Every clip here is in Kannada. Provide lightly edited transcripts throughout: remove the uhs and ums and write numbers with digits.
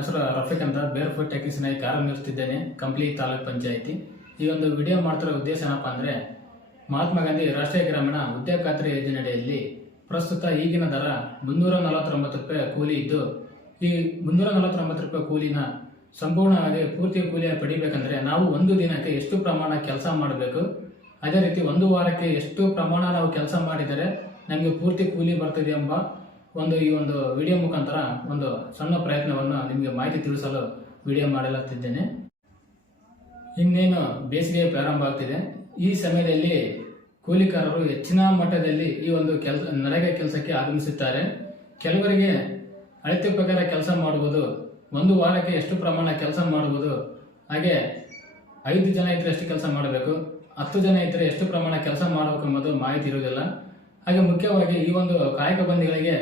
ಹೆಸರು ರಫೀಕ್ ಅಂತ ಬೇರ್ ಫುಡ್ ಟೆಕ್ನಿಷಿಯನ್ ಆಗಿ ಕಾರ್ಯನಿರ್ವಹಿಸುತ್ತಿದ್ದೇನೆ ಕಂಪ್ಲಿ ತಾಲೂಕ್ ಪಂಚಾಯಿತಿ. ಈ ಒಂದು ವಿಡಿಯೋ ಮಾಡ್ತಿರೋ ಉದ್ದೇಶ ಏನಪ್ಪ ಅಂದರೆ, ಮಹಾತ್ಮ ಗಾಂಧಿ ರಾಷ್ಟ್ರೀಯ ಗ್ರಾಮೀಣ ಉದ್ಯೋಗ ಖಾತ್ರಿ ಯೋಜನೆಯಡಿಯಲ್ಲಿ ಪ್ರಸ್ತುತ ಈಗಿನ ದರ 349 ರೂಪಾಯಿ ಕೂಲಿ ಇದ್ದು, ಈ 349 ರೂಪಾಯಿ ಕೂಲಿನ ಸಂಪೂರ್ಣವಾಗಿ ಪೂರ್ತಿ ಕೂಲಿ ಪಡಿಬೇಕಂದ್ರೆ ನಾವು ಒಂದು ದಿನಕ್ಕೆ ಎಷ್ಟು ಪ್ರಮಾಣ ಕೆಲಸ ಮಾಡಬೇಕು, ಅದೇ ರೀತಿ ಒಂದು ವಾರಕ್ಕೆ ಎಷ್ಟು ಪ್ರಮಾಣ ನಾವು ಕೆಲಸ ಮಾಡಿದರೆ ನಮಗೆ ಪೂರ್ತಿ ಕೂಲಿ ಬರ್ತದೆ ಎಂಬ ಈ ಒಂದು ವಿಡಿಯೋ ಮುಖಾಂತರ ಒಂದು ಸಣ್ಣ ಪ್ರಯತ್ನವನ್ನು ನಿಮಗೆ ಮಾಹಿತಿ ತಿಳಿಸಲು ವಿಡಿಯೋ ಮಾಡಲಾಗ್ತಿದ್ದೇನೆ. ಇನ್ನೇನು ಬೇಸಿಗೆ ಪ್ರಾರಂಭ ಆಗ್ತಿದೆ. ಈ ಸಮಯದಲ್ಲಿ ಕೂಲಿಕಾರರು ಹೆಚ್ಚಿನ ಮಟ್ಟದಲ್ಲಿ ಈ ಒಂದು ನರೇಗಾ ಕೆಲಸಕ್ಕೆ ಆಗಮಿಸುತ್ತಾರೆ. ಕೆಲವರಿಗೆ ಅಳತೆ ಪ್ರಕಾರ ಕೆಲಸ ಮಾಡುವುದು, ಒಂದು ವಾರಕ್ಕೆ ಎಷ್ಟು ಪ್ರಮಾಣ ಕೆಲಸ ಮಾಡುವುದು, ಹಾಗೆ 5 ಜನ ಇದ್ದರೆ ಎಷ್ಟು ಕೆಲಸ ಮಾಡಬೇಕು, 10 ಜನ ಇದ್ದರೆ ಎಷ್ಟು ಪ್ರಮಾಣ ಕೆಲಸ ಮಾಡಬೇಕು ಎಂಬುದು ಮಾಹಿತಿ ಇರುವುದಿಲ್ಲ. ಹಾಗೆ ಮುಖ್ಯವಾಗಿ ಈ ಒಂದು ಕಾಯಕ ಬಂದಿಗಳಿಗೆ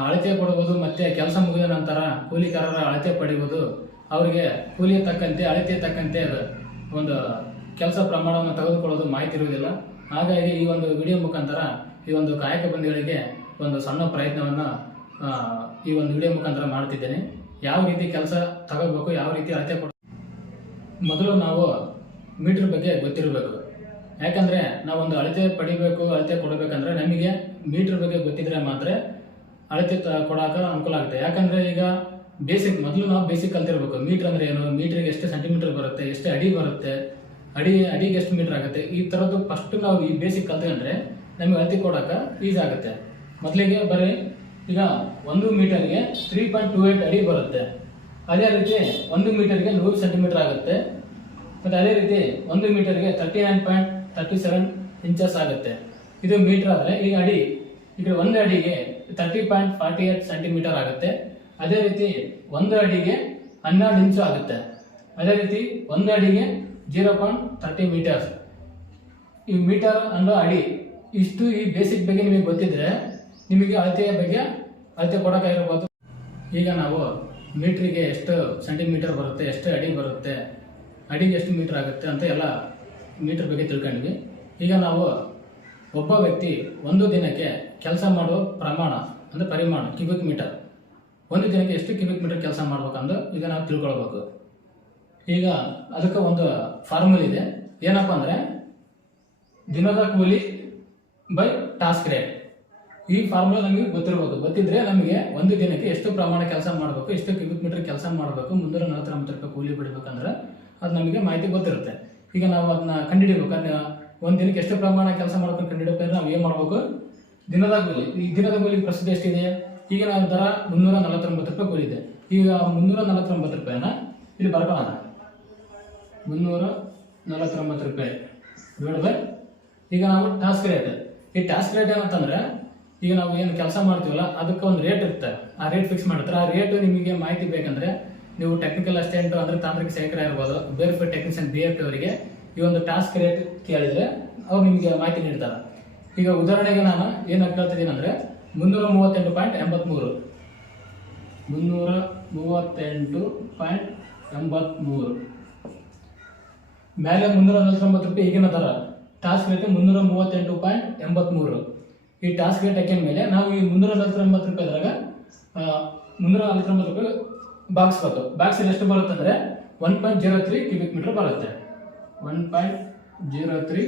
ಅಳತೆ ಕೊಡುವುದು ಮತ್ತು ಕೆಲಸ ಮುಗಿದ ನಂತರ ಕೂಲಿಕಾರರ ಅಳತೆ ಪಡೆಯುವುದು, ಅವರಿಗೆ ಕೂಲಿಯ ತಕ್ಕಂತೆ ಅಳತೆ ತಕ್ಕಂತೆ ಒಂದು ಕೆಲಸ ಪ್ರಮಾಣವನ್ನು ತೆಗೆದುಕೊಳ್ಳೋದು ಮಾಹಿತಿ ಇರುವುದಿಲ್ಲ. ಹಾಗಾಗಿ ಈ ಒಂದು ವಿಡಿಯೋ ಮುಖಾಂತರ ಈ ಒಂದು ಕಾಯಕ ಬಂದಿಗಳಿಗೆ ಒಂದು ಸಣ್ಣ ಪ್ರಯತ್ನವನ್ನು ಈ ಒಂದು ವಿಡಿಯೋ ಮುಖಾಂತರ ಮಾಡ್ತಿದ್ದೇನೆ. ಯಾವ ರೀತಿ ಕೆಲಸ ತಗೋಬೇಕು, ಯಾವ ರೀತಿ ಅಳತೆ ಮೊದಲು ನಾವು ಮೀಟರ್ ಬಗ್ಗೆ ಗೊತ್ತಿರಬೇಕು. ಯಾಕಂದರೆ ನಾವೊಂದು ಅಳತೆ ಪಡಿಬೇಕು, ಅಳತೆ ಕೊಡಬೇಕಂದ್ರೆ ನಮಗೆ ಮೀಟರ್ ಬಗ್ಗೆ ಗೊತ್ತಿದ್ರೆ ಮಾತ್ರ ಅಳತೆ ಕೊಡೋಕೆ ಅನುಕೂಲ ಆಗುತ್ತೆ. ಯಾಕಂದರೆ ಈಗ ಮೊದಲು ನಾವು ಬೇಸಿಕ್ ಕಲ್ತಿರ್ಬೇಕು. ಮೀಟರ್ ಅಂದರೆ ಏನು, ಮೀಟ್ರಿಗೆ ಎಷ್ಟು ಸೆಂಟಿಮೀಟರ್ ಬರುತ್ತೆ, ಎಷ್ಟು ಅಡಿ ಬರುತ್ತೆ, ಅಡಿಗೆ ಎಷ್ಟು ಮೀಟರ್ ಆಗುತ್ತೆ, ಈ ಥರದ್ದು ಫಸ್ಟ್ ನಾವು ಈ ಬೇಸಿಕ್ ಕಲ್ತ್ಕೊಂಡ್ರೆ ನಮಗೆ ಅಳತೆ ಕೊಡೋಕೆ ಈಸಿ ಆಗುತ್ತೆ. ಮೊದಲಿಗೆ ಬರೀ ಈಗ 1 ಮೀಟರ್ಗೆ 3.28 ಅಡಿ ಬರುತ್ತೆ. ಅದೇ ರೀತಿ 1 ಮೀಟರ್ಗೆ 100 ಸೆಂಟಿಮೀಟರ್ ಆಗುತ್ತೆ. ಮತ್ತು ಅದೇ ರೀತಿ 1 ಮೀಟರ್ಗೆ 39.37 ಇಂಚಸ್ ಆಗುತ್ತೆ. ಇದು ಮೀಟರ್ ಆದರೆ ಈಗ ಈಗ 1 ಅಡಿಗೆ 30.48 ಸೆಂಟಿಮೀಟರ್ ಆಗುತ್ತೆ. ಅದೇ ರೀತಿ 1 ಅಡಿಗೆ 12 ಇಂಚು ಆಗುತ್ತೆ. ಅದೇ ರೀತಿ 1 ಅಡಿಗೆ 0.30 ಮೀಟರ್ಸ್. ಈ ಮೀಟರ್ ಅನ್ನೋ ಅಡಿ ಇಷ್ಟು ಈ ಬೇಸಿಕ್ ಬಗ್ಗೆ ನಿಮಗೆ ಗೊತ್ತಿದ್ರೆ ನಿಮಗೆ ಅಳತೆಯ ಬಗ್ಗೆ ಅಳತೆ ಕೊಡೋಕ್ಕಾಗಿರ್ಬೋದು. ಈಗ ನಾವು ಮೀಟ್ರಿಗೆ ಎಷ್ಟು ಸೆಂಟಿಮೀಟರ್ ಬರುತ್ತೆ, ಎಷ್ಟು ಅಡಿ ಬರುತ್ತೆ, ಅಡಿಗೆ ಎಷ್ಟು ಮೀಟರ್ ಆಗುತ್ತೆ ಅಂತ ಎಲ್ಲ ಮೀಟರ್ ಬಗ್ಗೆ ತಿಳ್ಕೊಂಡ್ವಿ. ಈಗ ನಾವು ಒಬ್ಬ ವ್ಯಕ್ತಿ ಒಂದು ದಿನಕ್ಕೆ ಕೆಲಸ ಮಾಡುವ ಪ್ರಮಾಣ ಅಂದರೆ ಪರಿಮಾಣ ಕ್ಯೂಬಿಕ್ ಮೀಟರ್, ಒಂದು ದಿನಕ್ಕೆ ಎಷ್ಟು ಕ್ಯೂಬಿಕ್ ಮೀಟರ್ ಕೆಲಸ ಮಾಡ್ಬೇಕಂದು ಈಗ ನಾವು ತಿಳ್ಕೊಳ್ಬೇಕು. ಈಗ ಅದಕ್ಕೆ ಒಂದು ಫಾರ್ಮುಲಾ ಇದೆ. ಏನಪ್ಪ ಅಂದರೆ ದಿನದ ಕೂಲಿ ಬೈ ಟಾಸ್ಕ್ ರೇಟ್. ಈ ಫಾರ್ಮುಲಾ ನಮಗೆ ಗೊತ್ತಿರಬೇಕು. ಗೊತ್ತಿದ್ರೆ ನಮಗೆ ಒಂದು ದಿನಕ್ಕೆ ಎಷ್ಟು ಪ್ರಮಾಣ ಕೆಲಸ ಮಾಡಬೇಕು, ಎಷ್ಟು ಕ್ಯೂಬಿಕ್ ಮೀಟರ್ ಕೆಲಸ ಮಾಡಬೇಕು, 349 ರೂಪಾಯಿ ಕೂಲಿ ಬಿಡಬೇಕಂದ್ರೆ ಅದು ನಮಗೆ ಮಾಹಿತಿ ಗೊತ್ತಿರುತ್ತೆ. ಈಗ ನಾವು ಅದನ್ನ ಕಂಡುಹಿಡಿಬೇಕು. ಅದನ್ನ ಒಂದು ದಿನಕ್ಕೆ ಎಷ್ಟು ಪ್ರಮಾಣ ಕೆಲಸ ಮಾಡ್ಕೊಂಡು ಕಂಡುಹಿಡಬೇಕಂದ್ರೆ ನಾವು ಏನು ಮಾಡಬೇಕು, ದಿನದ ಕೂಲಿ. ಈ ದಿನದ ಕೂಲಿ ಪ್ರಸ್ತುತ ಎಷ್ಟಿದೆ, ಈಗ ನಾವು ದರ 349 ರೂಪಾಯಿ ಕೂಲಿ ಇದೆ. ಈಗ 349 ರೂಪಾಯಿನ ಇಲ್ಲಿ ಬರ್ಕೊಳ್ಳೋಣ. 349 ರೂಪಾಯಿ ಬೈ ಈಗ ನಾವು ಟಾಸ್ಕ್ ರೇಟ್. ಈ ಟಾಸ್ಕ್ ರೇಟ್ ಏನಂತಂದ್ರೆ ಈಗ ನಾವು ಏನು ಕೆಲಸ ಮಾಡ್ತೀವಲ್ಲ ಅದಕ್ಕೆ ಒಂದು ರೇಟ್ ಇರುತ್ತೆ. ಆ ರೇಟ್ ಫಿಕ್ಸ್ ಮಾಡ್ತಾರೆ. ಆ ರೇಟ್ ನಿಮಗೆ ಮಾಹಿತಿ ಬೇಕಂದ್ರೆ ನೀವು ಟೆಕ್ನಿಕಲ್ ಅಸಿಸ್ಟೆಂಟ್ ಅಂದ್ರೆ ತಾಂತ್ರಿಕ ಸಹಾಯಕರ ಇರ್ಬೋದು, ಬೇರೆ ಫುಡ್ ಟೆಕ್ನಿಷಿಯನ್ BFT ಅವರಿಗೆ ಈ ಒಂದು ಟಾಸ್ಕ್ ರೇಟ್ ಕೇಳಿದ್ರೆ ಅವ್ರು ನಿಮಗೆ ಮಾಹಿತಿ ನೀಡ್ತಾರೆ. ಈಗ ಉದಾಹರಣೆಗೆ ನಾನು ಏನು ಕೇಳ್ತಿದ್ದೀನಿ ಅಂದ್ರೆ 338.83 ಮೇಲೆ 349 ರೂಪಾಯಿ ಈಗಿನ ದರ. Task rate 338.83. ಈ ಟಾಸ್ಕ್ ರೇಟ್ ಹಾಕಿದ ಮೇಲೆ ನಾವು ಈ 349 ರೂಪಾಯಿದಾಗ 349 ರೂಪಾಯಿ ಬಾಕ್ಸ್ಬೇಕು. ಬಾಕ್ಸಲ್ಲಿ ಎಷ್ಟು ಬರುತ್ತೆ ಅಂದರೆ 1.03 ಕ್ಯೂಬಿಕ್ ಮೀಟರ್ ಬರುತ್ತೆ. 1.03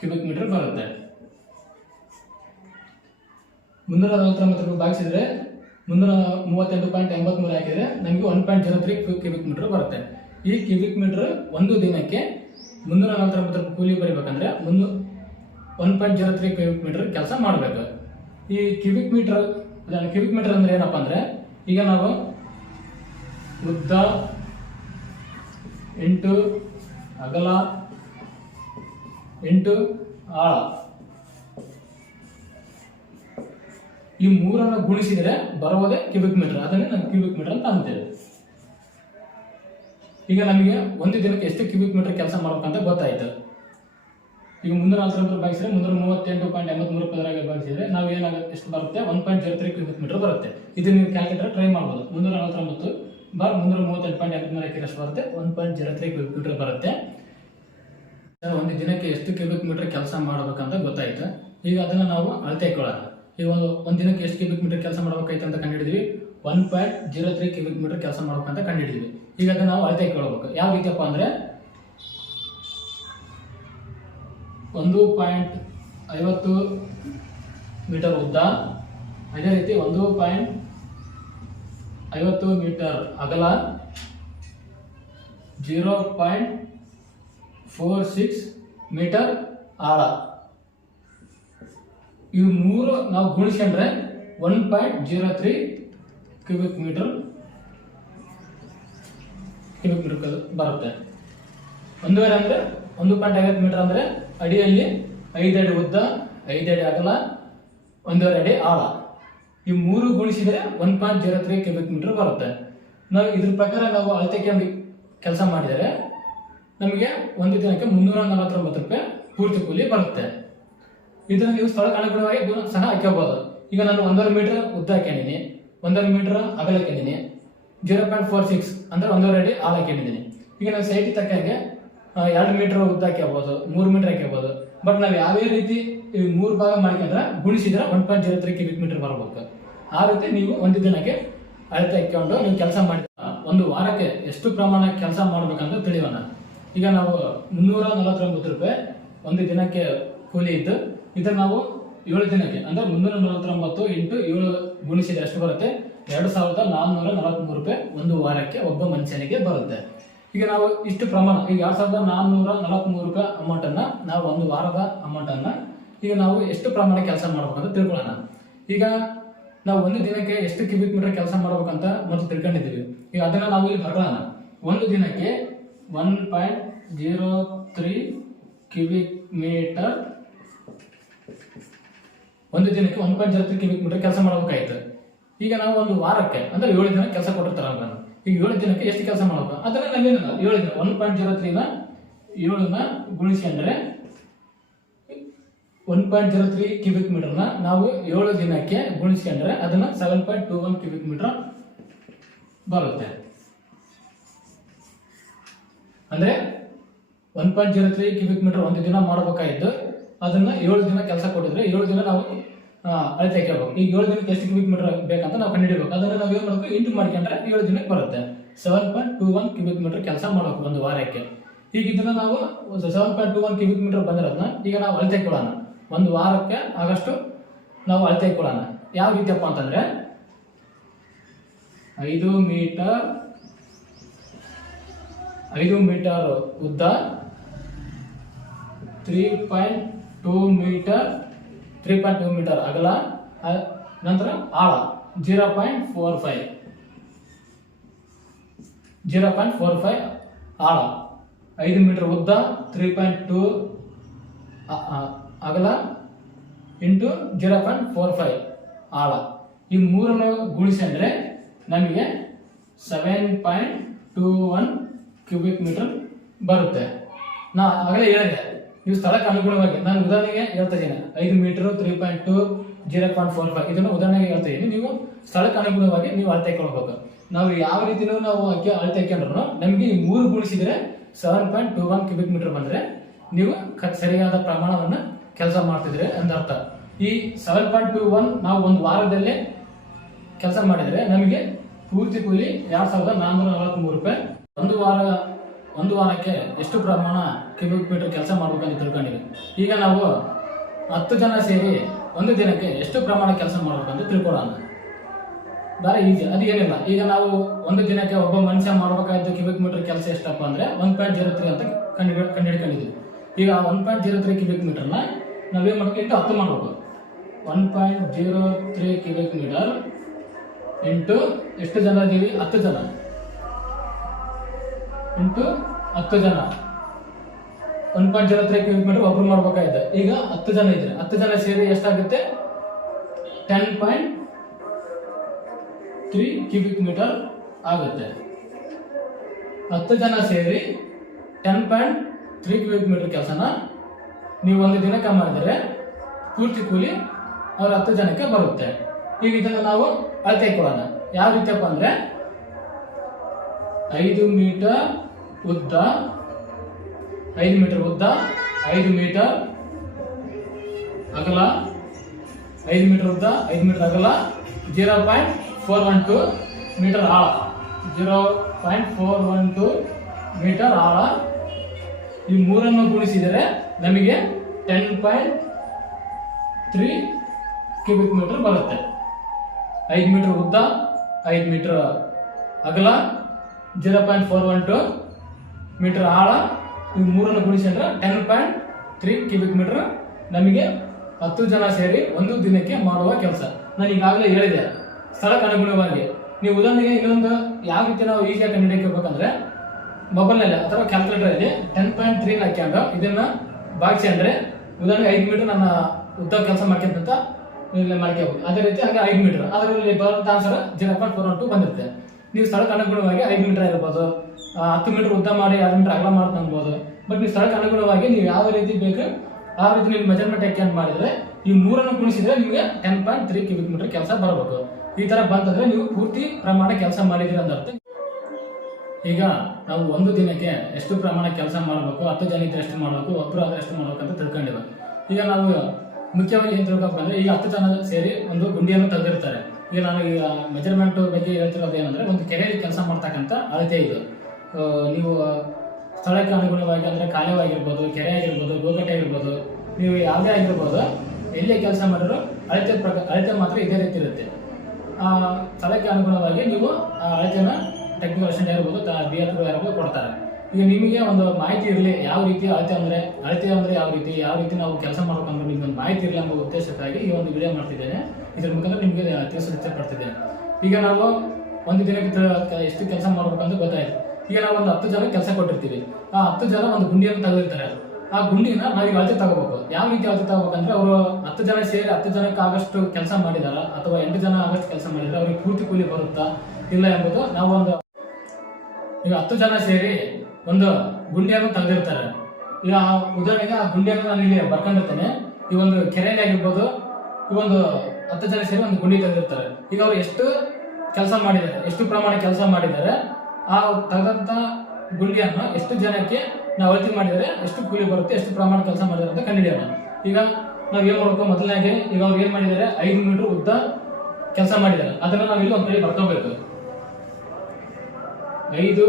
ಕ್ಯೂಬಿಕ್ ಮೀಟರ್ ಬರುತ್ತೆ. 349 ರೂಪಾಯಿ ಬಾಕ್ಸ್ ಇದ್ರೆ 338.83 ಹಾಕಿದ್ರೆ ನಮಗೆ 1.03 ಕ್ಯೂಬಿಕ್ ಮೀಟರ್ ಬರುತ್ತೆ. ಈ ಕ್ಯೂಬಿಕ್ ಮೀಟರ್ ಒಂದು ದಿನಕ್ಕೆ 349 ರೂಪಾಯಿ ಕೂಲಿ ಬರೀಬೇಕಂದ್ರೆ 1.03 ಕ್ಯೂಬಿಕ್ ಮೀಟರ್ ಕೆಲಸ ಮಾಡಬೇಕು. ಈ ಕ್ಯೂಬಿಕ್ ಮೀಟರ್ ಅಂದ್ರೆ ಏನಪ್ಪ ಅಂದ್ರೆ ಈಗ ನಾವು ಉದ್ದ 8 ಅಗಲ 8 ಆಳ ಈ ಮೂರನ್ನು ಗುಣಿಸಿದರೆ ಬರುವುದೇ ಕ್ಯೂಬಿಕ್ ಮೀಟರ್. ಅದನ್ನೇ ನಾವು ಕ್ಯೂಬಿಕ್ ಮೀಟರ್ ಅಂತ ಅಂತೇವೆ. ಈಗ ನಮಗೆ ಒಂದು ದಿನಕ್ಕೆ ಎಷ್ಟು ಕ್ಯೂಬಿಕ್ ಮೀಟರ್ ಕೆಲಸ ಮಾಡ್ಬೇಕಂತ ಗೊತ್ತಾಯ್ತು. ಈಗ 349 ರೂಪಾಯಿ ಬಾಗಿಸಿದ್ರೆ 338.83 ರೂಪಾಯಿ ಬಾಗಿಸಿದ್ರೆ ನಾವು ಏನಾಗುತ್ತೆ, ಎಷ್ಟು ಬರುತ್ತೆ, 1.03 ಕ್ಯೂಬಿಕ್ ಮೀಟರ್ ಬರುತ್ತೆ. ಇದು ನೀವು ಕ್ಯಾಲ್ಕುಲೇಟರ್ ಟ್ರೈ ಮಾಡ್ಬೋದು. 349/338.83 ಹಾಕಿದ್ರೆ ಎಷ್ಟು ಬರುತ್ತೆ, 1.03 ಕ್ಯೂಬಿಕ್ ಮೀಟರ್ ಬರುತ್ತೆ. ಒಂದು ದಿನಕ್ಕೆ ಎಷ್ಟು ಕ್ಯೂಬಿಕ್ ಮೀಟರ್ ಕೆಲಸ ಮಾಡಬೇಕಂತ ಗೊತ್ತಾಯ್ತು. ಈಗ ಅದನ್ನ ನಾವು ಅಳತೆ ಹಾಕೊಳ್ಳೋಣ. ಈಗ ಒಂದು ದಿನಕ್ಕೆ ಎಷ್ಟು ಕ್ಯೂಬಿಕ್ ಮೀಟರ್ ಕೆಲಸ ಮಾಡಬೇಕಾಯ್ತು ಅಂತ ಕಂಡುಹಿಡಿದ್ವಿ. 1.03 ಕ್ಯೂಬಿಕ್ ಮೀಟರ್ ಕೆಲಸ ಮಾಡ್ಬೇಕಂತ ಕಂಡುಹಿಡಿದ್ವಿ. ಈಗ ಅದನ್ನ ನಾವು ಅಳತೆ ಕೇಳಬೇಕು. ಯಾವ ರೀತಿಯಪ್ಪ ಅಂದ್ರೆ 1.50 ಮೀಟರ್ ಉದ್ದ, ಅದೇ ರೀತಿ 1.50 ಮೀಟರ್ ಅಗಲ, 0.46 ಮೀಟರ್ ಆಳ. ಇವು ಮೂರು ನಾವು ಗುಣಿಸ್ಕೊಂಡ್ರೆ 1.03 ಕ್ಯೂಬಿಕ್ ಮೀಟರ್ ಬರುತ್ತೆ. ಒಂದೂವರೆ ಅಂದ್ರೆ 1.50 ಮೀಟರ್ ಅಂದ್ರೆ ಅಡಿಯಲ್ಲಿ 5 ಅಡಿ ಉದ್ದ, 5 ಅಡಿ ಅಗಲ, 1.5 ಅಡಿ ಆಳ. ಈ ಮೂರು ಗುಣಿಸಿದ್ರೆ 1.03 ಕ್ಯೂಬಿಕ್ ಮೀಟರ್ ಬರುತ್ತೆ. ನಾವು ಇದ್ರ ಪ್ರಕಾರ ನಾವು ಅಳತೆ ಕೆಲಸ ಮಾಡಿದರೆ ನಮಗೆ ಒಂದು ದಿನಕ್ಕೆ 349 ರೂಪಾಯಿ ಪೂರ್ತಿ ಕೂಲಿ ಬರುತ್ತೆ. ಇದನ್ನು ನೀವು ಸ್ಥಳಕ್ಕೆ ಅನುಗುಣವಾಗಿ ಸಹ ಹಾಕೋಬಹುದು. ಈಗ ನಾನು 1.5 ಮೀಟರ್ ಉದ್ದ ಹಾಕೊಂಡಿನಿ, 1.5 ಮೀಟರ್ ಅಗಲ ಹಾಕೊಂಡಿನಿ, 0.46 ಅಂದ್ರೆ 1.5 ಅಡಿ ಆಳ ಹಾಕೊಂಡಿದ್ದೀನಿ. ಈಗ ನಾವು ಸೈಟ್ ತಕ್ಕಂಗೆ 2 ಮೀಟರ್ ಉದ್ದ ಹಾಕ್ಯಬಹುದು, 3 ಮೀಟರ್ ಹಾಕ್ಯಬಹುದು. ಬಟ್ ನಾವು ಯಾವ್ದೇ ರೀತಿ 3 ಭಾಗ ಮಾಡ್ಕೊಂಡ್ರೆ ಗುಣಿಸಿದ್ರೆ 1.03 ಕ್ಯೂಬಿಕ್ ಮೀಟರ್ ಬರಬೇಕು. ಆ ರೀತಿ ನೀವು ಒಂದು ದಿನಕ್ಕೆ ಅಳತೆ ಹಾಕೊಂಡು ನೀವು ಕೆಲಸ ಮಾಡಿ ಒಂದು ವಾರಕ್ಕೆ ಎಷ್ಟು ಪ್ರಮಾಣ ಕೆಲಸ ಮಾಡ್ಬೇಕಂತ ತಿಳಿಯೋಣ. ಈಗ ನಾವು 349 ರೂಪಾಯಿ ಒಂದು ದಿನಕ್ಕೆ ಕೂಲಿ ಇದ್ದು, ಇದನ್ನ ನಾವು 7 ದಿನಕ್ಕೆ ಅಂದ್ರೆ 349 ಇಂಟು 7 ಗುಣಿಸಿದ್ರೆ ಎಷ್ಟು ಬರುತ್ತೆ? 2443 ರೂಪಾಯಿ ಒಂದು ವಾರಕ್ಕೆ ಒಬ್ಬ ಮನುಷ್ಯನಿಗೆ ಬರುತ್ತೆ. ಈಗ ನಾವು ಇಷ್ಟು ಪ್ರಮಾಣ, ಈಗ 2443 ರೂಪಾಯಿ ಅಮೌಂಟ್ ಅನ್ನ ನಾವು ಒಂದು ವಾರದ ಅಮೌಂಟ್ ಅನ್ನ ಈಗ ನಾವು ಎಷ್ಟು ಪ್ರಮಾಣ ಕೆಲಸ ಮಾಡ್ಬೇಕಂತ ತಿಳ್ಕೊಳ್ಳೋಣ. ಈಗ ನಾವು ಒಂದು ದಿನಕ್ಕೆ ಎಷ್ಟು ಕ್ಯೂಬಿಕ್ ಮೀಟರ್ ಕೆಲಸ ಮಾಡ್ಬೇಕಂತ ಮೊದಲು ತಿಳ್ಕೊಂಡಿದ್ದೀವಿ. ಈಗ ಅದನ್ನ ನಾವು ಇಲ್ಲಿ ಬರ್ಕೊಳ್ಳೋಣ. ಒಂದು ದಿನಕ್ಕೆ 1.03 ಕ್ಯೂಬಿಕ್ ಮೀಟರ್, ಒಂದು ದಿನಕ್ಕೆ 1.03 ಕ್ಯೂಬಿಕ್ ಮೀಟರ್ ಕೆಲಸ ಮಾಡಬೇಕಾಯ್ತು. ಈಗ ನಾವು ಒಂದು ವಾರಕ್ಕೆ ಅಂದ್ರೆ 7 ದಿನ ಕೆಲಸ ಕೊಟ್ಟಿರ್ತಾರ ನಾನು. ಈಗ 7 ದಿನಕ್ಕೆ ಎಷ್ಟು ಕೆಲಸ ಮಾಡಬೇಕು ಅದನ್ನ ನಾವೇನಲ್ಲ 7 ದಿನ 1.03ನ 7ನ ಗುಣಿಸಿದ್ರೆ 1.03 ಕ್ಯೂಬಿಕ್ ಮೀಟರ್ನ ನಾವು 7 ದಿನಕ್ಕೆ ಗುಣಿಸ್ಕೊಂಡ್ರೆ ಅದನ್ನ 7.21 ಕ್ಯೂಬಿಕ್ ಮೀಟರ್ ಬರುತ್ತೆ. ಅಂದ್ರೆ 1.03 ಕ್ಯೂಬಿಕ್ ಮೀಟರ್ ಒಂದು ದಿನ ಮಾಡಬೇಕಾಗಿದ್ದು ಅದನ್ನ 7 ದಿನ ಕೆಲಸ ಕೊಟ್ಟಿದ್ರೆ 7 ದಿನ ನಾವು ಅಳತೆ ಹಾಕಬೇಕು. ಈಗ 7 ದಿನಕ್ಕೆ ಎಷ್ಟು ಕ್ಯೂಬಿಕ್ ಮೀಟರ್ ಬೇಕಂತ ನಾವು ಕಂಡುಹಿಡಬೇಕು. ಅದನ್ನ ನಾವು ಏನ್ ಮಾಡಬೇಕು? ಇಂಟು ಮಾಡ್ಕೊಂಡ್ರೆ 7 ದಿನಕ್ಕೆ ಬರುತ್ತೆ. 7.21 ಕ್ಯೂಬಿಕ್ ಮೀಟರ್ ಕೆಲಸ ಮಾಡಬೇಕು ಒಂದು ವಾರಕ್ಕೆ. ಈಗ ಇದನ್ನ ನಾವು 7.21 ಕ್ಯೂಬಿಕ್ ಮೀಟರ್ ಬಂದಿರೋದನ್ನ ಈಗ ನಾವು ಅಳತೆ ಕೊಡೋಣ. ಒಂದು ವಾರಕ್ಕೆ ಆಗಷ್ಟು ನಾವು ಅಳತೆ ಕೊಡೋಣ. ಯಾವ ರೀತಿಯಪ್ಪ ಅಂತಂದ್ರೆ 5 ಮೀಟರ್ ಉದ್ದ, 3.2 ಮೀಟರ್ ಅಗಲ, ನಂತರ ಆಳ 0.45 ಆಳ, 5 ಮೀಟರ್ ಉದ್ದ, 3.2 ಅಗಲ ಇಂಟು 0.45 ಆಳ. ಈ ಮೂರನ್ನು ಗುಣಿಸಿದ್ರೆ ನಮಗೆ 7.21 ಕ್ಯೂಬಿಕ್ ಮೀಟರ್ ಬರುತ್ತೆ. ನಾ ಆಗಲೇ ಹೇಳಿದೆ, ನೀವು ಸ್ಥಳಕ್ಕೆ ಅನುಗುಣವಾಗಿ ನಾನು ಉದಾಹರಣೆಗೆ ಹೇಳ್ತಾ ಇದ್ದೀನಿ. 5 ಮೀಟರ್, 3.2, 0.45 ಇದನ್ನು ಉದಾಹರಣೆಗೆ ಹೇಳ್ತಾ ಇದ್ದೀನಿ. ನೀವು ಸ್ಥಳಕ್ಕೆ ಅನುಗುಣವಾಗಿ ನೀವು ಅಳತೆ ಕೊಡಬೇಕು. ನಾವು ಯಾವ ರೀತಿನೂ ನಾವು ಅಳತೆ ಹಾಕೊಂಡ್ರು ನಮಗೆ ಈ 3 ಗುಣಿಸಿದ್ರೆ 7.21 ಕ್ಯೂಬಿಕ್ ಮೀಟರ್ ಬಂದ್ರೆ ನೀವು ಸರಿಯಾದ ಪ್ರಮಾಣವನ್ನು ಕೆಲಸ ಮಾಡ್ತಿದ್ರೆ ಅಂದರ್ಥ. ಈ 7.21 ನಾವು ಒಂದು ವಾರದಲ್ಲೇ ಕೆಲಸ ಮಾಡಿದ್ರೆ ನಮಗೆ ಪೂರ್ತಿ ಕೂಲಿ 2443 ರೂಪಾಯಿ. ಒಂದು ವಾರಕ್ಕೆ ಎಷ್ಟು ಪ್ರಮಾಣ ಕ್ಯೂಬಿಕ್ ಮೀಟರ್ ಕೆಲಸ ಮಾಡ್ಬೇಕಂತ ತಿಳ್ಕೊಂಡಿವಿ. ಈಗ ನಾವು 10 ಜನ ಸೇರಿ ಒಂದು ದಿನಕ್ಕೆ ಎಷ್ಟು ಪ್ರಮಾಣ ಕೆಲಸ ಮಾಡ್ಬೇಕಂತ ತಿಳ್ಕೊಳ್ಳೋಣ. ಬಾರಿ ಈಸಿ, ಅದು ಏನಿಲ್ಲ. ಈಗ ನಾವು ಒಂದು ದಿನಕ್ಕೆ ಒಬ್ಬ ಮನುಷ್ಯ ಮಾಡ್ಬೇಕಾದ ಕ್ಯೂಬಿಕ್ ಮೀಟರ್ ಕೆಲಸ ಎಷ್ಟಪ್ಪ ಅಂದ್ರೆ 1.03 ಅಂತ ಕಂಡುಹಿಡ್ಕೊಂಡಿದ್ವಿ. ಈಗ 1.03 ಕ್ಯೂಬಿಕ್ ಮೀಟರ್ನ ನಾವೇನ್ ಮಾಡ್ಬೇಕು? ಇಂಟು 10 ಮಾಡ್ಬೇಕು. 1.03 ಕ್ಯೂಬಿಕ್ ಮೀಟರ್ ಇಂಟು ಎಷ್ಟು ಜನ ಇದೀವಿ? 10 ಜನ ಇಂಟು 10 ಜನ 1.03 ಕ್ಯೂಬಿಕ್ ಮೀಟರ್ ಒಬ್ರು ಮಾಡ್ಬೇಕಾಗಿದೆ. ಈಗ 10 ಜನ ಇದ್ರೆ 10 ಜನ ಸೇರಿ ಎಷ್ಟಾಗುತ್ತೆ? 10.3 ಕ್ಯೂಬಿಕ್ ಮೀಟರ್ ಆಗುತ್ತೆ. 10 ಜನ ಸೇರಿ 10.3 ಕ್ಯೂಬಿಕ್ ಮೀಟರ್ ಕೆಲಸನ ನೀವು ಒಂದು ದಿನಕ್ಕೆ ಮಾಡಿದರೆ ಪೂರ್ತಿ ಕೂಲಿ ಅವ್ರ 10 ಜನಕ್ಕೆ ಬರುತ್ತೆ. ಈಗ ಇದನ್ನು ನಾವು ಅಳತೆ ಕೊಡೋಣ. ಯಾವ ರೀತಿಯಪ್ಪ ಅಂದ್ರೆ 5 ಮೀಟರ್ ಉದ್ದ, 5 ಮೀಟರ್ ಉದ್ದ, 5 ಮೀಟರ್ ಅಗಲ, 5 ಮೀಟರ್ ಉದ್ದ, 5 ಮೀಟರ್ ಅಗಲ, 0.412 ಮೀಟರ್ ಆಳ, 0.412 ಮೀಟರ್ ಆಳ. ಈ ಮೂರನ್ನು ಗುಣಿಸಿದರೆ ನಮಗೆ 10.3 ಕ್ಯೂಬಿಕ್ ಮೀಟರ್ ಬರುತ್ತೆ. 5 ಮೀಟರ್ ಉದ್ದ, 5 ಮೀಟರ್ ಅಗಲ, 0.412 ಮೀಟರ್ ಆಳ. ಈ ಮೂರನ್ನು ಗುಣಿಸಿದ್ರೆ 10.3 ಕ್ಯೂಬಿಕ್ ಮೀಟರ್ ನಮಗೆ 10 ಜನ ಸೇರಿ ಒಂದು ದಿನಕ್ಕೆ ಮಾಡುವ ಕೆಲಸ. ನಾನು ಈಗಾಗಲೇ ಹೇಳಿದೆ, ಸ್ಥಳಕ್ಕೆ ಅನುಗುಣವಾಗಿ. ನೀವು ಉದಾಹರಣೆಗೆ ಇನ್ನೊಂದು ಯಾವ ರೀತಿ ನಾವು ಈಸಿಯಾಗಿ ಕಂಡುಹಿಡಿಯಬೇಕಂದ್ರೆ ಮೊಬೈಲ್ನಲ್ಲಿ ಅಥವಾ ಕ್ಯಾಲ್ಕುಲೇಟರಲ್ಲಿ 10.3 ಹಾಕ್ಯಂಡು ಇದನ್ನ ಭಾಗಿಸಿ ಅಂದ್ರೆ ಉದಾಹರಣೆಗೆ 5 ಮೀಟರ್ ನನ್ನ ಉದ್ದ ಕೆಲಸ ಮಾಡ್ಕೊಂತ ಮಾಡ್ಕೋಬಹುದು. ಅದೇ ರೀತಿ ಹಾಗೆ 5 ಮೀಟರ್ ಅದರಲ್ಲಿ ಬರುವಂತ ಆನ್ಸರ್ 0.412 ಬಂದಿರುತ್ತೆ. ನೀವು ಸ್ಥಳಕ್ಕೆ ಅನುಗುಣವಾಗಿ 5 ಮೀಟರ್ ಇರ್ಬೋದು, 10 ಮೀಟರ್ ಉದ್ದ ಮಾಡಿ 2 ಮೀಟರ್ ಅಗಲ ಮಾಡ್ತಾ ಅನ್ಬೋದು. ಬಟ್ ನೀವು ಸ್ಥಳಕ್ಕೆ ಅನುಗುಣವಾಗಿ ನೀವು ಯಾವ ರೀತಿ ಬೇಕು ಆ ರೀತಿ ನೀವು ಮೆಜರ್ಮೆಂಟ್ ಹಾಕಿ ಮಾಡಿದ್ರೆ ಈ ಮೂರನ್ನು ಗುಣಿಸಿದ್ರೆ ನಿಮಗೆ 10.3 ಕ್ಯೂಬಿಕ್ ಮೀಟರ್ ಕೆಲಸ ಬರಬೇಕು. ಈ ತರ ಬಂತಂದ್ರೆ ನೀವು ಪೂರ್ತಿ ಪ್ರಮಾಣ ಕೆಲಸ ಮಾಡಿದಿರ ಅಂತ ಅರ್ಥ. ಈಗ ನಾವು ಒಂದು ದಿನಕ್ಕೆ ಎಷ್ಟು ಪ್ರಮಾಣ ಕೆಲಸ ಮಾಡಬೇಕು, 10 ಜನ ಇದ್ರೆ ಎಷ್ಟು ಮಾಡಬೇಕು, ಒಬ್ಬರು ಆದ್ರೆ ಎಷ್ಟು ಮಾಡ್ಬೇಕು ಅಂತ ತಿಳ್ಕೊಂಡಿವೆ. ಈಗ ನಾವು ಮುಖ್ಯವಾಗಿ ಏನ್ ತಿಳ್ಕೊಬೇಕು ಅಂದ್ರೆ, ಈಗ 10 ಜನ ಸೇರಿ ಒಂದು ಗುಂಡಿಯನ್ನು ತೆಗೆದಿರ್ತಾರೆ. ಈಗ ನಾನು ಈಗ ಮೆಜರ್ಮೆಂಟ್ ಬಗ್ಗೆ ಹೇಳ್ತಿರೋದು ಏನಂದ್ರೆ, ಒಂದು ಕೆರೆಯಲ್ಲಿ ಕೆಲಸ ಮಾಡ್ತಕ್ಕಂಥ ಅಳತೆ ಇದು. ನೀವು ಸ್ಥಳಕ್ಕೆ ಅನುಗುಣವಾಗಿ ಅಂದ್ರೆ ಕಾಲವಾಗಿರ್ಬೋದು, ಕೆರೆ ಆಗಿರ್ಬೋದು, ಗೋಕಟ್ಟೆ ಆಗಿರ್ಬೋದು, ನೀವು ಯಾವುದೇ ಆಗಿರ್ಬೋದು, ಎಲ್ಲೇ ಕೆಲಸ ಮಾಡಿದ್ರು ಅಳತೆ ಮಾತ್ರ ಇದೇ ರೀತಿ ಇರುತ್ತೆ. ಆ ಸ್ಥಳಕ್ಕೆ ಅನುಗುಣವಾಗಿ ನೀವು ಆ ಅಳತೆನ ಟೆಕ್ನಿಕಲ್ ಅಸಿಸ್ಟೆಂಟ್ ಇರ್ಬೋದು, BF ಇರ್ಬೋದು ಕೊಡ್ತಾರೆ. ಈಗ ನಿಮಗೆ ಒಂದು ಮಾಹಿತಿ ಇರಲಿ, ಯಾವ ರೀತಿ ಅಳತೆ ಅಂದ್ರೆ ಯಾವ ರೀತಿ ನಾವು ಕೆಲಸ ಮಾಡ್ಬೇಕಂದ್ರೆ ನಿಮ್ಗೆ ಒಂದು ಮಾಹಿತಿ ಇರಲಿ ಎಂಬ ಉದ್ದೇಶಕ್ಕಾಗಿ ಈ ಒಂದು ವಿಡಿಯೋ ಮಾಡ್ತಿದ್ದೇನೆ. ಇದ್ರ ಮುಖಾಂತರ ನಿಮಗೆ ತಿಳಿಸಲು ಇಚ್ಛೆ ಪಡ್ತಿದ್ದೇನೆ. ಈಗ ನಾವು ಒಂದು ದಿನಕ್ಕೆ ಎಷ್ಟು ಕೆಲಸ ಮಾಡ್ಬೇಕಂತ ಗೊತ್ತಾಯ್ತು. ಈಗ ನಾವು ಒಂದು 10 ಜನ ಕೆಲಸ ಕೊಟ್ಟಿರ್ತೀವಿ. ಆ 10 ಜನ ಒಂದು ಗುಂಡಿಯನ್ನು ತೆಗೆದಿರ್ತಾರೆ. ಆ ಗುಂಡಿನ ನಾವೀಗ ಅಳತೆ ತಗೋಬೇಕು. ಯಾವ ರೀತಿ ಅಳತೆ ತಗೋಬೇಕಂದ್ರೆ, ಅವರು 10 ಜನ ಸೇರಿ 10 ಜನಕ್ಕೆ ಆಗಷ್ಟು ಕೆಲಸ ಮಾಡಿದಾರ ಅಥವಾ 8 ಜನ ಆಗಷ್ಟು ಕೆಲಸ ಮಾಡಿದಾರೆ, ಅವ್ರಿಗೆ ಪೂರ್ತಿ ಕೂಲಿ ಬರುತ್ತಾ ಇಲ್ಲ ಎಂಬುದು ನಾವು ಈಗ 10 ಜನ ಸೇರಿ ಒಂದು ಗುಂಡಿಯನ್ನು ತೆಗೆದಿರ್ತಾರೆ. ಈಗ ಉದಾಹರಣೆಗೆ ಆ ಗುಂಡಿಯನ್ನು ನಾನು ಇಲ್ಲಿ ಬರ್ಕೊಂಡಿರ್ತೇನೆ. ಈ ಒಂದು ಕೆರೆಯಲ್ಲಿ ಆಗಿರ್ಬೋದು, ಈ ಒಂದು 10 ಜನ ಸೇರಿ ಒಂದು ಗುಂಡಿ ತೆಗೆದಿರ್ತಾರೆ. ಈಗ ಅವ್ರು ಎಷ್ಟು ಕೆಲಸ ಮಾಡಿದ್ದಾರೆ, ಎಷ್ಟು ಪ್ರಮಾಣ ಕೆಲಸ ಮಾಡಿದ್ದಾರೆ, ಆ ತೆಗೆದಂತ ಗುಂಡಿಯನ್ನು ಎಷ್ಟು ಜನಕ್ಕೆ ನಾವು ಅಳತೆ ಮಾಡಿದರೆ ಎಷ್ಟು ಕೂಲಿ ಬರುತ್ತೆ, ಎಷ್ಟು ಪ್ರಮಾಣ ಕೆಲಸ ಮಾಡಿದ್ದಾರೆ ಅಂತ ಕಂಡುಹಿಡಿಯೋಣ. ಈಗ ನಾವು ಏನ್ ಮಾಡ್ಬೇಕು, ಮೊದಲನೇಗೆ ಈಗ ಅವ್ರು ಏನ್ ಮಾಡಿದ್ದಾರೆ, 5 ಮೀಟರ್ ಉದ್ದ ಕೆಲಸ ಮಾಡಿದ್ದಾರೆ. ಅದನ್ನ ನಾವು ಇಲ್ಲಿ ಒಂದು ಕಡೆ ಬರ್ಕೋಬೇಕು. 5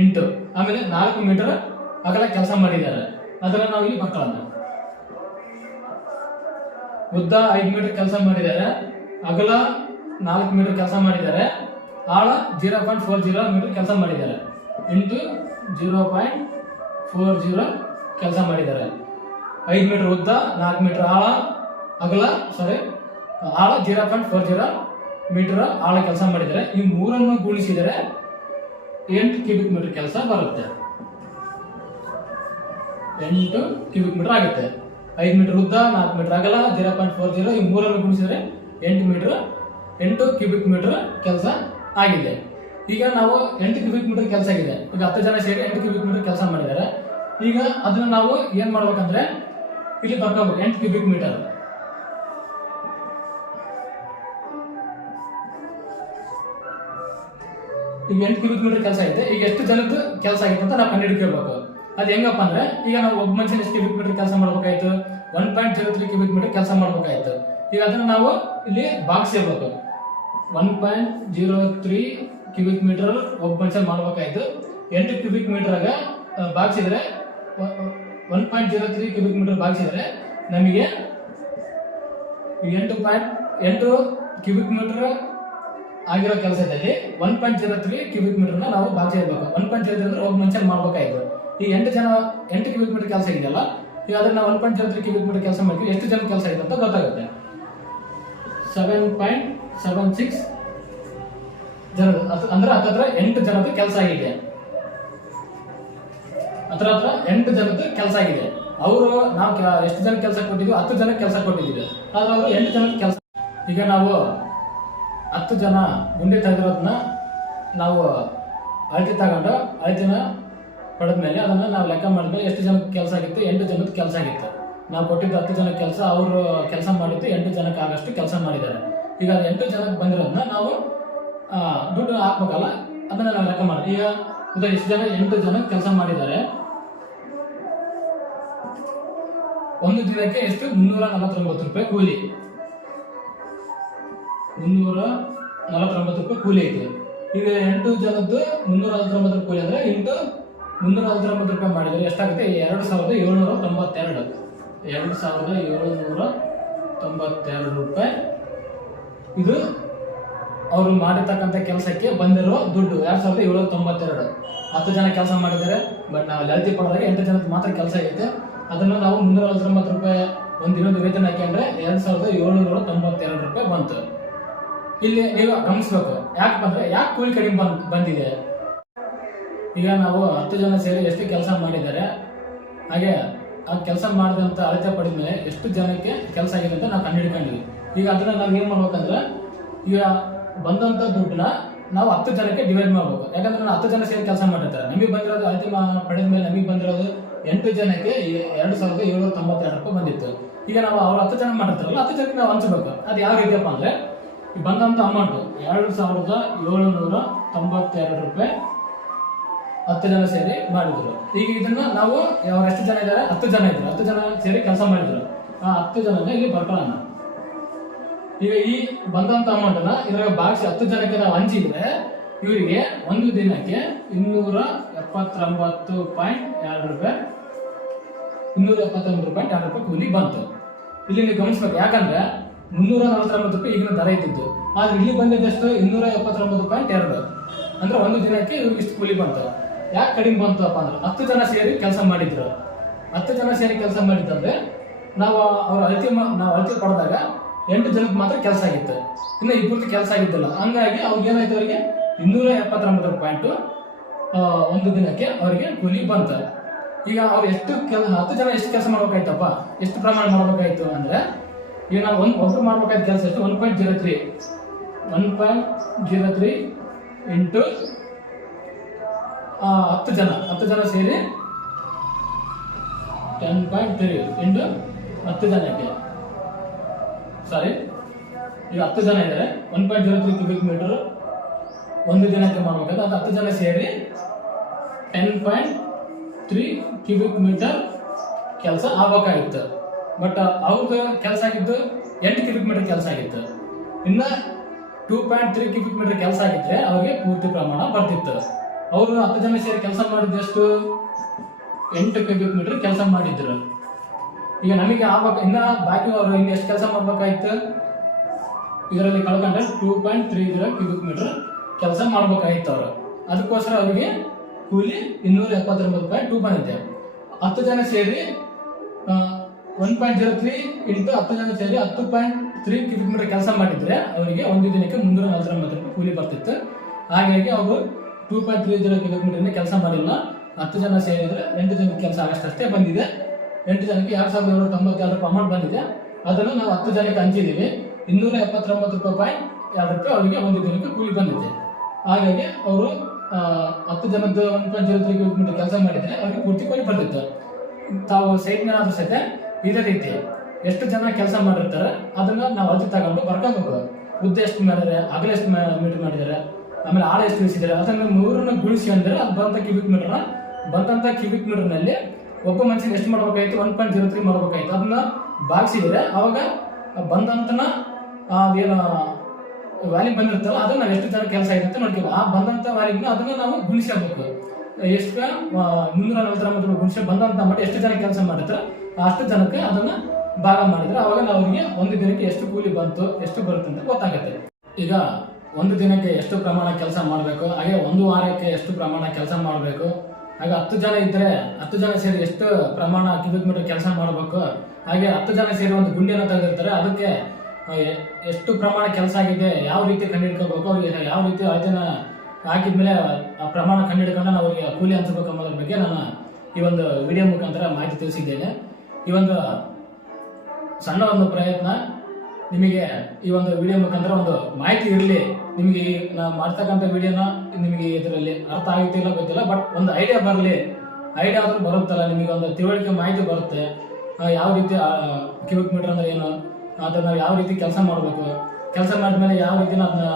ಇಂಟು ಆಮೇಲೆ 4 ಮೀಟರ್ ಅಗಲ ಕೆಲಸ ಮಾಡಿದ್ದಾರೆ. ಅದನ್ನ ನಾವು ಇಲ್ಲಿ ಬರ್ಕೊಳ್ಳೋಣ. ಉದ್ದ 5 ಮೀಟರ್ ಕೆಲಸ ಮಾಡಿದ್ದಾರೆ, ಅಗಲ 4 ಮೀಟರ್ ಕೆಲಸ ಮಾಡಿದ್ದಾರೆ, ಆಳ 0.40 ಮೀಟರ್ ಕೆಲಸ ಮಾಡಿದ್ದಾರೆ, ಇಂಟು 0.40 ಕೆಲಸ ಮಾಡಿದ್ದಾರೆ. 5 ಮೀಟರ್ ಉದ್ದ, 4 ಮೀಟರ್ ಆಳ, ಆಳ 0.40 ಮೀಟರ್ ಆಳ ಕೆಲಸ ಮಾಡಿದ್ದಾರೆ. ಈ ಮೂರನ್ನು ಗುಣಿಸಿದರೆ 8 ಕ್ಯೂಬಿಕ್ ಮೀಟರ್ ಕೆಲಸ ಬರುತ್ತೆ. 8 ಕ್ಯೂಬಿಕ್ ಮೀಟರ್ ಆಗುತ್ತೆ. 5 ಮೀಟರ್ ಉದ್ದ, 4 ಮೀಟರ್ ಅಗಲ, 0.40 ಈ ಮೂರನ್ನು ಗುಣಿಸಿದರೆ 8 ಕ್ಯೂಬಿಕ್ ಮೀಟರ್ ಕೆಲಸ ಆಗಿದೆ. ಈಗ ನಾವು 8 ಕ್ಯೂಬಿಕ್ ಮೀಟರ್ ಕೆಲಸ ಆಗಿದೆ. ಈಗ 10 ಜನ ಸೇರಿ 8 ಕ್ಯೂಬಿಕ್ ಮೀಟರ್ ಕೆಲಸ ಮಾಡಿದ್ದಾರೆ. ಈಗ ಅದನ್ನ ನಾವು ಏನ್ ಮಾಡ್ಬೇಕಂದ್ರೆ ಇಲ್ಲಿ ಬರ್ಕೋಬೇಕು. 8 ಕ್ಯೂಬಿಕ್ ಮೀಟರ್ ಈಗ 8 ಕ್ಯೂಬಿಕ್ ಮೀಟರ್ ಕೆಲಸ ಐತೆ. ಈಗ ಎಷ್ಟು ಜನದ್ದು ಕೆಲಸ ಆಗಿತ್ತು ಅಂತ ನಾವು ಕಂಡುಹಿಡ್ಕೋಬೇಕು. ಅದು ಹೆಂಗಪ್ಪ ಅಂದ್ರೆ, ಈಗ ನಾವು ಒಬ್ಬ ಮನುಷ್ಯನ ಎಷ್ಟು ಕ್ಯೂಬಿಕ್ ಮೀಟರ್ ಕೆಲಸ ಮಾಡ್ಬೇಕಾಯ್ತು, 1.03 ಕ್ಯೂಬಿಕ್ ಮೀಟರ್ ಕೆಲಸ ಮಾಡ್ಬೇಕಾಯ್ತು. ಈಗ ಅದನ್ನ ನಾವು ಇಲ್ಲಿ ಭಾಗಿಸಬೇಕು. 1.03 ಕ್ಯೂಬಿಕ್ ಮೀಟರ್ ಒಬ್ಬ ಮನುಷ್ಯ ಮಾಡ್ಬೇಕಾಯ್ತು. 8 ಕ್ಯೂಬಿಕ್ ಮೀಟರ್ ಆಗ ಭಾಗಿಸಿದ್ರೆ 1.03 ಕ್ಯೂಬಿಕ್ ಮೀಟರ್ ಭಾಗಿಸಿದ್ರೆ ನಮಗೆ 8 ಕ್ಯೂಬಿಕ್ ಮೀಟರ್ ಆಗಿರೋ ಕೆಲಸದಲ್ಲಿ 1.03 ಕ್ಯೂಬಿಕ್ ಮೀಟರ್ ನಾವು ಭಾಗಿಸಬೇಕು. 1.03 ಅಂದ್ರೆ ಒಬ್ಬ ಮನುಷ್ಯ ಮಾಡ್ಬೇಕಾಯ್ತು. ಈ 8 ಕ್ಯೂಬಿಕ್ ಮೀಟರ್ ಕೆಲಸ ಇದೆಯಲ್ಲ, ಈಗ ಅದನ್ನ 1.03 ಕ್ಯೂಬಿಕ್ ಮೀಟರ್ ಕೆಲಸ ಮಾಡಿ ಎಷ್ಟು ಜನ ಕೆಲಸ ಇದೆ ಅಂತ ಗೊತ್ತಾಗುತ್ತೆ. 7.76 ಜನರು ಅಂದ್ರೆ ಹತ್ರ 8 ಜನದ ಕೆಲಸ ಆಗಿದೆ. ಹತ್ರ 8 ಜನದ ಕೆಲಸ ಆಗಿದೆ. ಅವರು ನಾವು ಎಷ್ಟು ಜನ ಕೆಲಸ ಕೊಟ್ಟಿದ್ವಿ, 10 ಜನ ಕೆಲಸ ಕೊಟ್ಟಿದ್ದೀವಿ. ಆದ್ರೆ ಅವರು 8 ಜನ ಕೆಲಸ. ಈಗ ನಾವು 10 ಜನ ಗುಂಡಿ ತೆಗೆದಿರೋದನ್ನ ನಾವು ಅಳತೆ ತಗೊಂಡು ಅಳತೆನ ಪಡೆದ್ಮೇಲೆ ಅದನ್ನ ನಾವು ಲೆಕ್ಕ ಮಾಡಿದ್ಮೇಲೆ ಎಷ್ಟು ಜನಕ್ಕೆ ಕೆಲಸ ಆಗಿತ್ತು, 8 ಜನದ ಕೆಲಸ ಆಗಿತ್ತು. ನಾವು ಕೊಟ್ಟಿದ್ದು 10 ಜನ ಕೆಲಸ, ಅವರು ಕೆಲಸ ಮಾಡಿದ್ದು 8 ಜನಕ್ಕೆ ಆಗಷ್ಟು ಕೆಲಸ ಮಾಡಿದ್ದಾರೆ. ಈಗ 8 ಜನಕ್ಕೆ ಬಂದಿರೋದನ್ನ ನಾವು ದುಡ್ಡು ಹಾಕ್ಬೇಕಲ್ಲ, ಅದನ್ನ ನಾವು ಲೆಕ್ಕ ಮಾಡಿ. ಈಗ ಎಷ್ಟು ಜನ 8 ಜನ ಕೆಲಸ ಮಾಡಿದ್ದಾರೆ. ಒಂದು ದಿನಕ್ಕೆ ಎಷ್ಟು 349 ರೂಪಾಯಿ ಕೂಲಿ. 349 ರೂಪಾಯಿ ಕೂಲಿ ಐತಿ. ಈಗ 8 ಜನದ್ದು 349 ರೂಪಾಯಿ ಕೂಲಿ ಅಂದ್ರೆ ಇಂಟು 349 ರೂಪಾಯಿ ಮಾಡಿದ್ರೆ ಎಷ್ಟಾಗುತ್ತೆ? 2792. 2792 ರೂಪಾಯಿ ಇದು ಅವರು ಮಾಡಿರ್ತಕ್ಕಂಥ ಕೆಲಸಕ್ಕೆ ಬಂದಿರೋ ದುಡ್ಡು. 2792. 10 ಜನ ಕೆಲಸ ಮಾಡಿದ್ದಾರೆ. ಬಟ್ ನಾವು ಲಲಿತಿ ಪಡೆದಾಗ 8 ಜನಕ್ಕೆ ಮಾತ್ರ ಕೆಲಸ ಐತೆ. ಅದನ್ನು ನಾವು 349 ರೂಪಾಯಿ ಒಂದು ದಿನದ ವೇತನ ಹಾಕಿದ್ರೆ 2792 ರೂಪಾಯಿ ಬಂತು. ಇಲ್ಲಿ ನೀವು ಗಮನಿಸ್ಬೇಕು, ಯಾಕೆ ಕೂಲಿ ಕಡಿಮೆ ಬಂದಿದೆ. ಈಗ ನಾವು 10 ಜನ ಸೇರಿ ಎಷ್ಟು ಕೆಲಸ ಮಾಡಿದ್ದಾರೆ, ಹಾಗೆ ಆ ಕೆಲಸ ಮಾಡಿದಂತ ಅಳತೆ ಪಡೆದ ಮೇಲೆ ಎಷ್ಟು ಜನಕ್ಕೆ ಕೆಲಸ ಆಗಿದೆ ಅಂತ ನಾವು ಕಂಡುಹಿಡ್ಕೊಂಡಿವಿ. ಈಗ ಅದನ್ನ ನಾವು ಏನ್ ಮಾಡ್ಬೇಕಂದ್ರೆ, ಈಗ ಬಂದಂತ ದುಡ್ಡನ್ನ ನಾವು 10 ಜನಕ್ಕೆ ಡಿವೈಡ್ ಮಾಡ್ಬೇಕು. ಯಾಕಂದ್ರೆ ನಾವು 10 ಜನ ಸೇರಿ ಕೆಲಸ ಮಾಡಿರ್ತಾರೆ. ನಮಗೆ ಬಂದಿರೋದು ಅಳತೆ ಪಡೆದ ಮೇಲೆ ನಮಗೆ ಬಂದಿರೋದು 8 ಜನಕ್ಕೆ 2792 ರೂಪಾಯಿ ಬಂದಿತ್ತು. ಈಗ ನಾವು ಅವ್ರು 10 ಜನ ಮಾಡಿರ್ತಾರಲ್ಲ, 10 ಜನಕ್ಕೆ ನಾವು ಹಂಚಬೇಕು. ಅದು ಯಾವ ರೀತಿಯಪ್ಪ ಅಂದ್ರೆ, ಬಂದಂತ ಅಮೌಂಟ್ 2792 ರೂಪಾಯಿ 10 ಜನ ಸೇರಿ ಮಾಡಿದ್ರು. ಈಗ ಇದನ್ನ ನಾವು ಅವ್ರು ಎಷ್ಟು ಜನ ಇದ್ದಾರೆ? 10 ಜನ ಇದ್ರು. 10 ಜನ ಸೇರಿ ಕೆಲಸ ಮಾಡಿದ್ರು. ಆ 10 ಜನನ ಇಲ್ಲಿ ಬರ್ಕೊಳ್ಳೋಣ. ಈಗ ಈ ಬಂದಂತ ಅಮೌಂಟ್ ಅನ್ನ ಇದ್ರಾಗ ಭಾಗಿಸಿ 10 ಜನಕ್ಕೆ ನಾವು ಹಂಚಿದ್ರೆ ಇವರಿಗೆ ಒಂದು ದಿನಕ್ಕೆ 279.2 ರೂಪಾಯಿ 279.2 ರೂಪಾಯಿ ಕೂಲಿ ಬಂತು. ಇಲ್ಲಿ ನೀವು ಗಮನಿಸ್ಬೇಕು, ಯಾಕಂದ್ರೆ 349 ರೂಪಾಯಿ ಈಗಿನ ದರ ಇದ್ದಿದ್ದು. ಆದ್ರೆ ಇಲ್ಲಿ ಬಂದಿದ್ದಷ್ಟು 279.2 ಅಂದ್ರೆ ಒಂದು ದಿನಕ್ಕೆ ಇವ್ರಿಗೆ ಇಷ್ಟು ಕೂಲಿ ಬಂತು. ಯಾಕೆ ಕಡಿಮೆ ಬಂತು ಅಪ್ಪ ಅಂದ್ರೆ 10 ಜನ ಸೇರಿ ಕೆಲಸ ಮಾಡಿದ್ರು. 10 ಜನ ಸೇರಿ ಕೆಲಸ ಮಾಡಿತ್ತಂದ್ರೆ ನಾವು ಅಳತೆ ಪಡೆದಾಗ 8 ಜನಕ್ಕೆ ಮಾತ್ರ ಕೆಲಸ ಆಗಿತ್ತು. ಇನ್ನು ಇಬ್ಬರಿಗೆ ಕೆಲಸ ಆಗಿದ್ದಿಲ್ಲ. ಹಂಗಾಗಿ ಅವ್ರಿಗೆ ಏನಾಯ್ತು, ಅವರಿಗೆ 279 ರೂಪಾಯಿ ಒಂದು ದಿನಕ್ಕೆ ಅವರಿಗೆ ಕೂಲಿ ಬಂತು. ಈಗ ಅವ್ರು 10 ಜನ ಎಷ್ಟು ಕೆಲಸ ಮಾಡ್ಬೇಕಾಯ್ತಪ್ಪ, ಎಷ್ಟು ಪ್ರಮಾಣ ಮಾಡ್ಬೇಕಾಯ್ತು ಅಂದ್ರೆ, ಈಗ ನಾವು ಒಬ್ರು ಮಾಡ್ಬೇಕಾಯ್ತು ಕೆಲಸ ಎಷ್ಟು? 1.03 ಇಂಟು 10 ಜನ ಸೇರಿ 10.3 ಇಂಟು 10 ಜನಕ್ಕೆ, ಸಾರಿ, ಈಗ 10 ಜನ ಇದ್ದಾರೆ. 1.03 ಕ್ಯೂಬಿಕ್ ಮೀಟರ್ ಒಂದು ದಿನಕ್ಕೆ ಮಾಡ್ಬೇಕಾದ್ರೆ ಅದು 10 ಜನ ಸೇರಿ 10.3 ಕ್ಯೂಬಿಕ್ ಮೀಟರ್ ಕೆಲಸ ಆಗ್ಬೇಕಾಗಿತ್ತು. ಬಟ್ ಅವ್ರದ್ದು ಕೆಲಸ ಆಗಿದ್ದು 8 ಕ್ಯೂಬಿಕ್ ಮೀಟರ್ ಕೆಲಸ ಆಗಿತ್ತು. ಇನ್ನ 2.3 ಕ್ಯೂಬಿಕ್ ಮೀಟರ್ ಕೆಲಸ ಆಗಿದ್ರೆ ಅವ್ರಿಗೆ ಪೂರ್ತಿ ಪ್ರಮಾಣ ಬರ್ತಿತ್ತು. ಅವರು 10 ಜನ ಸೇರಿ ಕೆಲಸ ಮಾಡಿದಷ್ಟು 8 ಕ್ಯೂಬಿಕ್ ಮೀಟರ್ ಕೆಲಸ ಮಾಡಿದ್ರು. ಈಗ ನಮಗೆ ಇನ್ನ ಬಾಕಿ ಅವರು ಇನ್ನು ಎಷ್ಟು ಕೆಲಸ ಮಾಡ್ಬೇಕಾಯ್ತು? ಇದರಲ್ಲಿ ಕಳ್ಕೊಂಡ್ರೆ 2.30 ಕ್ಯೂಬಿಕ್ ಮೀಟರ್ ಕೆಲಸ ಮಾಡ್ಬೇಕಾಯ್ತು ಅವರು. ಅದಕ್ಕೋಸ್ಕರ ಅವರಿಗೆ ಕೂಲಿ 279.2 ಬಂದಿದೆ. 10 ಜನ ಸೇರಿ 1.03 ಇಂಟು 10 ಜನ ಸೇರಿ 10.3 ಕ್ಯೂಬಿಕ್ ಮೀಟರ್ ಕೆಲಸ ಮಾಡಿದ್ರೆ ಅವರಿಗೆ ಒಂದು ದಿನಕ್ಕೆ 349 ರೂಪಾಯಿ ಕೂಲಿ ಬರ್ತಿತ್ತು. ಹಾಗಾಗಿ ಅವರು 2.30 ಕ್ಯೂಬಿಕ್ ಮೀಟರ್ ಕೆಲಸ ಮಾಡಿಲ್ಲ. 10 ಜನ ಸೇರಿದ್ರೆ 8 ಜನಕ್ಕೆ ಕೆಲಸ ಆಗಷ್ಟೇ ಬಂದಿದೆ. 8 ಜನಕ್ಕೆ 2792 ರೂಪಾಯಿ ಅಮೌಂಟ್ ಬಂದಿದೆ. ಅದನ್ನು ನಾವು 10 ಜನಕ್ಕೆ ಹಂಚಿದೀವಿ. 279.2 ಅವರಿಗೆ ಒಂದು ದಿನಕ್ಕೆ ಕೂಲಿ ಬಂದಿದೆ. ಹಾಗಾಗಿ ಅವರು 10 ಜನದ್ದು 1.03 ಕ್ಯೂಬಿಕ್ ಮೀಟರ್ ಕೆಲಸ ಮಾಡಿದ್ರೆ ಅವರಿಗೆ ಪೂರ್ತಿ ಕೂಲಿ ಬರ್ತಿತ್ತು. ತಾವು ಸೈಟ್ ಮೇಲೆ ಆದ್ರೂ ಸಹಿತ ಇದೇ ರೀತಿ ಎಷ್ಟು ಜನ ಕೆಲಸ ಮಾಡಿರ್ತಾರೆ ಅದನ್ನ ನಾವು ಅಳತೆ ತಗೊಂಡು ಬರ್ಕೋಬೇಕು. ಉದ್ದ ಎಷ್ಟು ಮಾಡಿದ್ರೆ, ಅಗಲ ಎಷ್ಟು ಮೀಟರ್ ಮಾಡಿದ್ದಾರೆ, ಆಮೇಲೆ ಆಳ ಎಷ್ಟು ಇಳಿಸಿದ್ದಾರೆ, ಅದನ್ನ 3 ಗುಣಿಸಿ ಅಂದ್ರೆ ಅದು ಬಂದಂತ ಕ್ಯೂಬಿಕ್ ಮೀಟರ್ ನಲ್ಲಿ ಒಬ್ಬ ಮನುಷ್ಯನಿಗೆ ಎಷ್ಟು ಮಾಡ್ಬೇಕಾಯ್ತು? 1.03 ಮಾಡ್ಬೇಕಾಯ್ತು. ಅದನ್ನ ಭಾಗಿಸಿದ್ರೆ ಅವಾಗ ಬಂದಂತನ ಏನು ವ್ಯಾಲ್ಯೂ ಬಂದಿರ್ತಲ್ಲ ಅದನ್ನ ನಾವು ಎಷ್ಟು ಜನ ಕೆಲಸ ಆಗಿದೆ ಅಂತ ನೋಡ್ತೀವಿ. ಆ ಬಂದಂತ ವ್ಯಾಲ್ಯೂನ ಅದನ್ನ ನಾವು ಗುಣಿಸಬೇಕು. ಎಷ್ಟು 349 ಗುಣಿಸಿ ಬಂದಂತ ಮಟ್ಟ ಎಷ್ಟು ಜನ ಕೆಲಸ ಮಾಡಿರ್ತಾರೆ ಅಷ್ಟು ಜನಕ್ಕೆ ಅದನ್ನ ಭಾಗ ಮಾಡಿದ್ರೆ ಅವಾಗ ನಾವು ಅವರಿಗೆ ಒಂದು ದಿನಕ್ಕೆ ಎಷ್ಟು ಕೂಲಿ ಬಂತು, ಎಷ್ಟು ಬರುತ್ತೆ ಅಂತ ಗೊತ್ತಾಗುತ್ತೆ. ಈಗ ಒಂದು ದಿನಕ್ಕೆ ಎಷ್ಟು ಪ್ರಮಾಣ ಕೆಲಸ ಮಾಡಬೇಕು, ಹಾಗೆ ಒಂದು ವಾರಕ್ಕೆ ಎಷ್ಟು ಪ್ರಮಾಣ ಕೆಲಸ ಮಾಡಬೇಕು, ಹಾಗೆ 10 ಜನ ಇದ್ರೆ 10 ಜನ ಸೇರಿ ಎಷ್ಟು ಪ್ರಮಾಣ ಕ್ಯೂಬಿಕ್ ಮೀಟರ್ ಕೆಲಸ ಮಾಡಬೇಕು, ಹಾಗೆ 10 ಜನ ಸೇರಿ ಒಂದು ಗುಂಡಿಯನ್ನು ತೆಗೆದಿರ್ತಾರೆ ಅದಕ್ಕೆ ಎಷ್ಟು ಪ್ರಮಾಣ ಕೆಲಸ ಆಗಿದೆ, ಯಾವ ರೀತಿ ಕಂಡುಹಿಡ್ಕೋಬೇಕು, ಅವ್ರಿಗೆ ಯಾವ ರೀತಿ ಅಳತೆನ ಹಾಕಿದ್ಮೇಲೆ ಆ ಪ್ರಮಾಣ ಕಂಡುಹಿಡ್ಕೊಂಡು ನಾವು ಅವರಿಗೆ ಕೂಲಿ ಹಂಚಬೇಕು ಅನ್ನೋದ್ರ ಬಗ್ಗೆ ನಾನು ಈ ಒಂದು ವಿಡಿಯೋ ಮುಖಾಂತರ ಮಾಹಿತಿ ತಿಳಿಸಿದ್ದೇನೆ. ಈ ಒಂದು ಸಣ್ಣ ಒಂದು ಪ್ರಯತ್ನ ನಿಮಗೆ ಈ ಒಂದು ವಿಡಿಯೋ ಮುಖಾಂತರ ಒಂದು ಮಾಹಿತಿ ಇರಲಿ. ನಿಮಗೆ ನಾವು ಮಾಡ್ತಕ್ಕಂಥ ವಿಡಿಯೋನ ನಿಮಗೆ ಇದರಲ್ಲಿ ಅರ್ಥ ಆಗುತ್ತಿಲ್ಲ ಗೊತ್ತಿಲ್ಲ, ಬಟ್ ಒಂದು ಐಡಿಯಾ ಬರಲಿ. ಐಡಿಯಾ ಆದ್ರೂ ಬರುತ್ತಲ್ಲ, ನಿಮಗೆ ಒಂದು ತಿಳುವಳಿಕೆ ಮಾಹಿತಿ ಬರುತ್ತೆ. ಯಾವ ರೀತಿ ಕ್ಯೂಬಿಕ್ ಮೀಟರ್ ಅಂದ್ರೆ ಏನು, ಅದನ್ನ ನಾವು ಯಾವ ರೀತಿ ಕೆಲಸ ಮಾಡಬೇಕು, ಕೆಲಸ ಮಾಡಿದ್ಮೇಲೆ ಯಾವ ರೀತಿ ಅದನ್ನ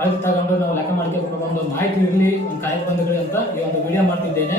ಅಳತೆ ತಗೊಂಡು ನಾವು ಲೆಕ್ಕ ಮಾಡ್ಕೋಬೇಕು ಒಂದು ಮಾಹಿತಿ ಇರಲಿ ಒಂದು ಕಾಯಕ ಬಂಧುಗಳು ಅಂತ ಈ ಒಂದು ವಿಡಿಯೋ ಮಾಡ್ತಿದ್ದೇನೆ.